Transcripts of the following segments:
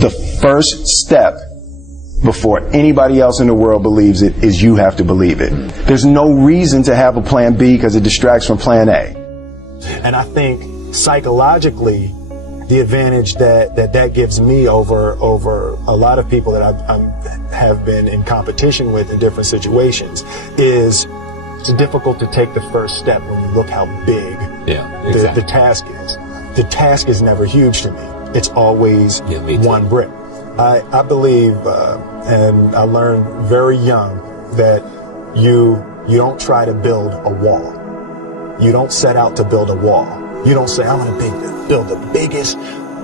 The first step before anybody else in the world believes it is you have to believe it. There's no reason to have a plan B because it distracts from plan A. And I think psychologically, the advantage that gives me over a lot of people that I have been in competition with in different situations is it's difficult to take the first step when you look how big the task is. The task is never huge to me. It's always one brick. I believe, and I learned very young, that you don't try to build a wall. You don't set out to build a wall. You don't say, I'm going to build the biggest,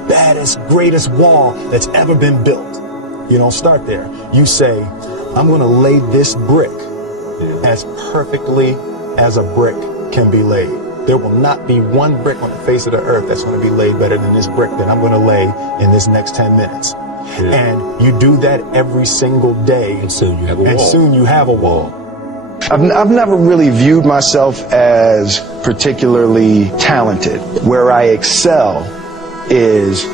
baddest, greatest wall that's ever been built. You don't start there. You say, I'm going to lay this brick as perfectly as a brick can be laid. There will not be one brick on the face of the earth that's going to be laid better than this brick that I'm going to lay in this next 10 minutes. And you do that every single day. And soon you have a wall. And soon you have a wall. I've never really viewed myself as particularly talented. Where I excel is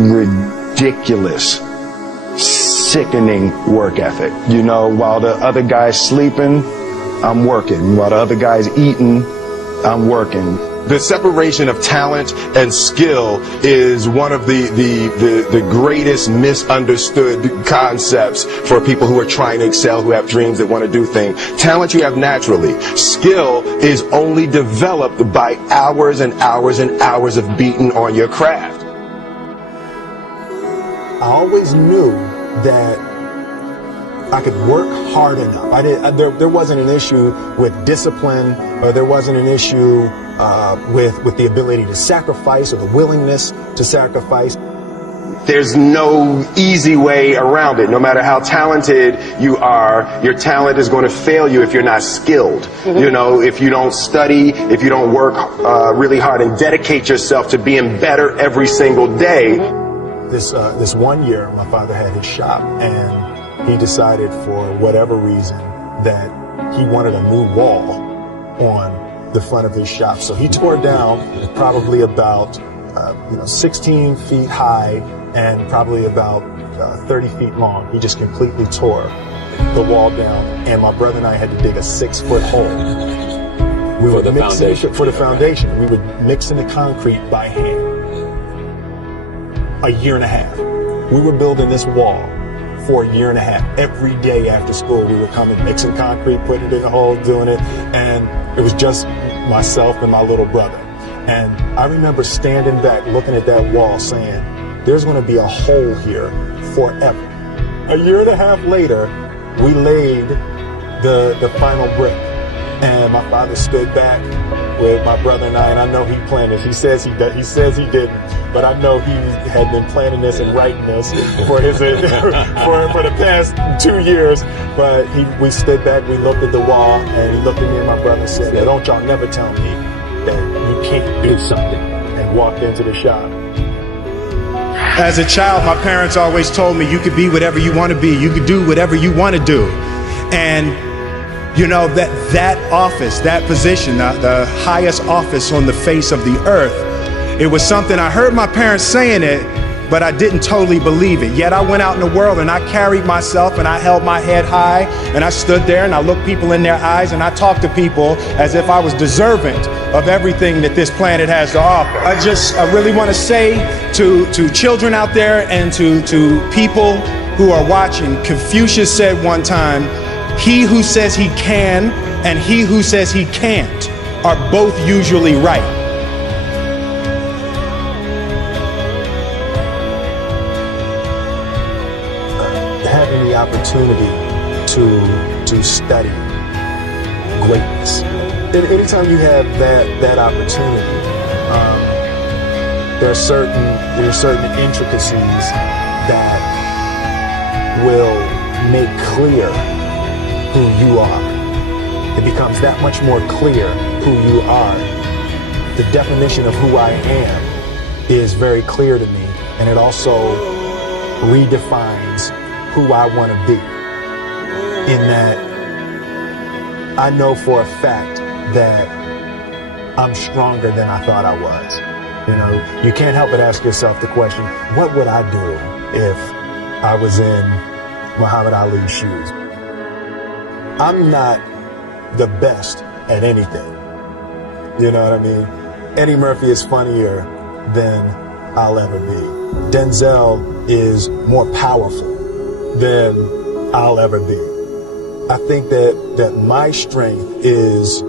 ridiculous, sickening work ethic. You know, while the other guy's sleeping, I'm working. While the other guy's eating, I'm working. The separation of talent and skill is one of the greatest misunderstood concepts for people who are trying to excel, who have dreams, that want to do things. Talent you have naturally. Skill is only developed by hours and hours and hours of beating on your craft. I always knew that I could work hard enough. There wasn't an issue with discipline, or there wasn't an issue with the ability to sacrifice or the willingness to sacrifice. There's no easy way around it. No matter how talented you are, your talent is going to fail you if you're not skilled. You know, if you don't study, if you don't work really hard and dedicate yourself to being better every single day. This one year, my father had his shop, and he decided for whatever reason that he wanted a new wall on the front of his shop. So he tore down probably about 16 feet high and probably about 30 feet long. He just completely tore the wall down, and my brother and I had to dig a 6-foot hole. We would mix it for the foundation. We would mix in the concrete by hand. A year and a half. We were building this wall for a year and a half. Every day after school, we were coming, mixing concrete, putting it in the hole, doing it, and it was just myself and my little brother. And I remember standing back, looking at that wall, saying, there's going to be a hole here forever. A year and a half later, we laid the final brick, and my father stood back with my brother and I know he planned this. He says he didn't, but I know he had been planning this and writing this for the past 2 years. But we stood back, we looked at the wall, and he looked at me and my brother and said, "Don't y'all never tell me that you can't do something," and walked into the shop. As a child, my parents always told me you could be whatever you want to be. You could do whatever you want to do. And you know, that office, that position, the highest office on the face of the earth, it was something I heard my parents saying it, but I didn't totally believe it. Yet I went out in the world and I carried myself and I held my head high and I stood there and I looked people in their eyes and I talked to people as if I was deserving of everything that this planet has to offer. I really want to say to children out there and to people who are watching, Confucius said one time, he who says he can and he who says he can't are both usually right. Having the opportunity to study greatness. Anytime you have that opportunity, there are certain intricacies that will make clear who you are. It becomes that much more clear who you are. The definition of who I am is very clear to me, and it also redefines who I want to be. In that I know for a fact that I'm stronger than I thought I was. You know, you can't help but ask yourself the question, what would I do if I was in Muhammad Ali's shoes? I'm not the best at anything. You know what I mean? Eddie Murphy is funnier than I'll ever be. Denzel is more powerful than I'll ever be. I think that my strength is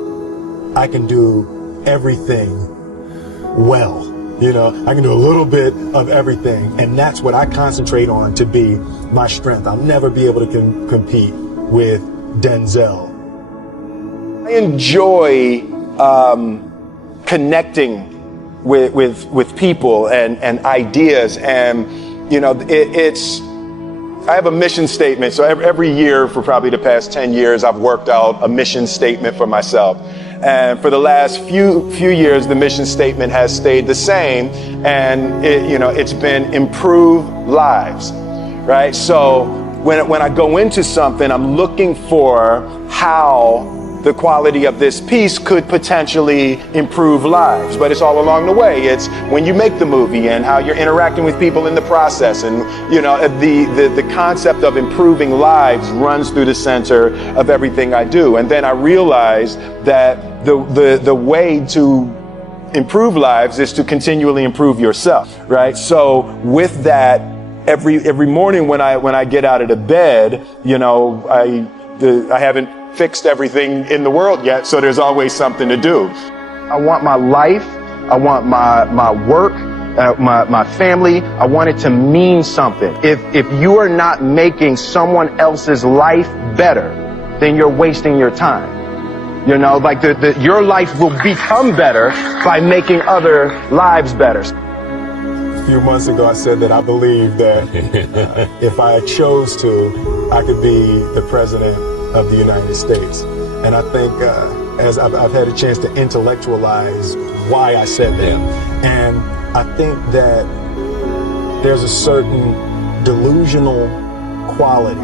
I can do everything well. You know, I can do a little bit of everything, and that's what I concentrate on to be my strength. I'll never be able to compete with Denzel. I enjoy connecting with people and ideas, and you know, I have a mission statement. So every year for probably the past 10 years, I've worked out a mission statement for myself. And for the last few years, the mission statement has stayed the same, and it's been improve lives, right? So when I go into something, I'm looking for how the quality of this piece could potentially improve lives. But it's all along the way. It's when you make the movie and how you're interacting with people in the process. And, you know, the concept of improving lives runs through the center of everything I do. And then I realized that the way to improve lives is to continually improve yourself, right? So with that, every morning when I get out of the bed, you know, I haven't fixed everything in the world yet, so there's always something to do. I want my life, I want my work, my family, I want it to mean something. If you are not making someone else's life better, then you're wasting your time. You know, like your life will become better by making other lives better. A few months ago, I said that I believe that if I chose to, I could be the president of the United States. And I think as I've had a chance to intellectualize why I said that. And I think that there's a certain delusional quality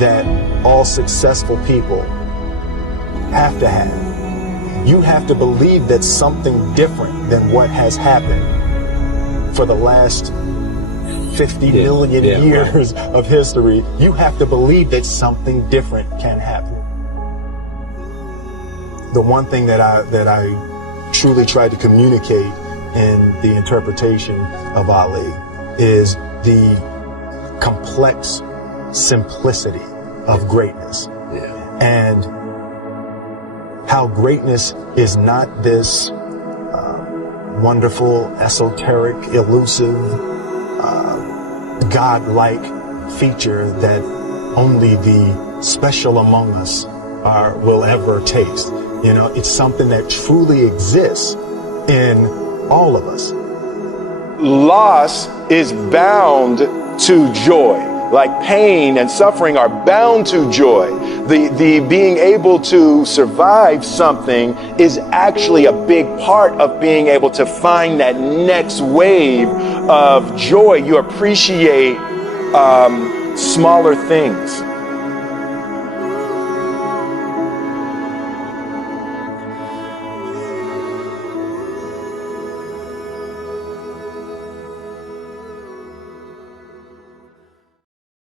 that all successful people have to have. You have to believe that something different than what has happened for the last 50 million years of history. You have to believe that something different can happen. The one thing that I truly tried to communicate in the interpretation of Ali is the complex simplicity of greatness. And how greatness is not this wonderful, esoteric, elusive, God-like feature that only the special among us will ever taste. You know, it's something that truly exists in all of us. Loss is bound to joy. Like pain and suffering are bound to joy. The being able to survive something is actually a big part of being able to find that next wave of joy. You appreciate smaller things.